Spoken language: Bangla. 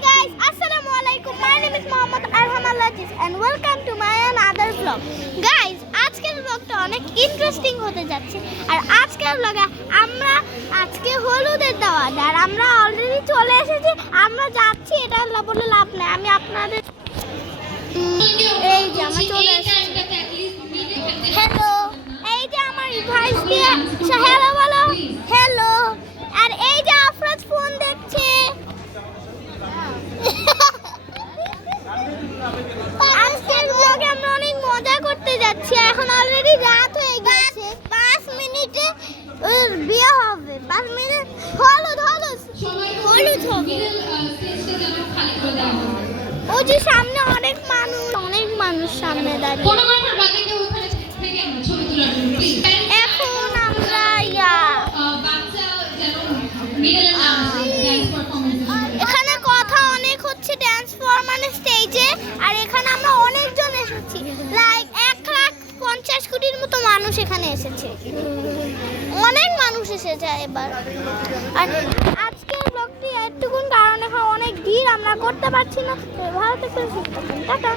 guys, Assalamu alaikum. My name is Mohammad Arham Al-Aziz and welcome to my another vlog. Guys, আজকের vlogটা অনেক ইন্টারেস্টিং হতে যাচ্ছে। আর আজকের vlog-এ আমরা আজকে হলুদের দাওয়াত আর আমরা অলরেডি চলে এসেছি। আমরা যাচ্ছি এটা বলে লাভ নাই। আমি আপনাদের এই যে আমরা চলে এসেছি। হ্যালো, এই যে আমার রিভাইস দিয়ে হ্যালো বলো। হ্যালো। আর এই যে আফরাজ ফোন দেখছে। আজকের ব্লগে আমরা অনেক মজা করতে যাচ্ছি। এখন অলরেডি রাত হয়ে গেছে। 5 মিনিটে বিয়ে হবে। 5 মিনিট হলুদ হবে। ওই যে সামনে অনেক মানুষ সামনে দাঁড়িয়ে। এখন আমরা এখানে কথা অনেক হচ্ছে ড্যান্স পারফরম্যান্স স্টেজে। আর এখানে আমরা অনেকজন এসেছি, লাইক 1,50,000 কোটির মতো মানুষ এখানে এসেছে। অনেক মানুষ এসেছে এবার। আর আজকের ব্লগটি এতটুকুন কারণ এখন অনেক ভিড়, আমরা করতে পারছি না। ভালো থেকে সুস্থ থাকুন, টাটা।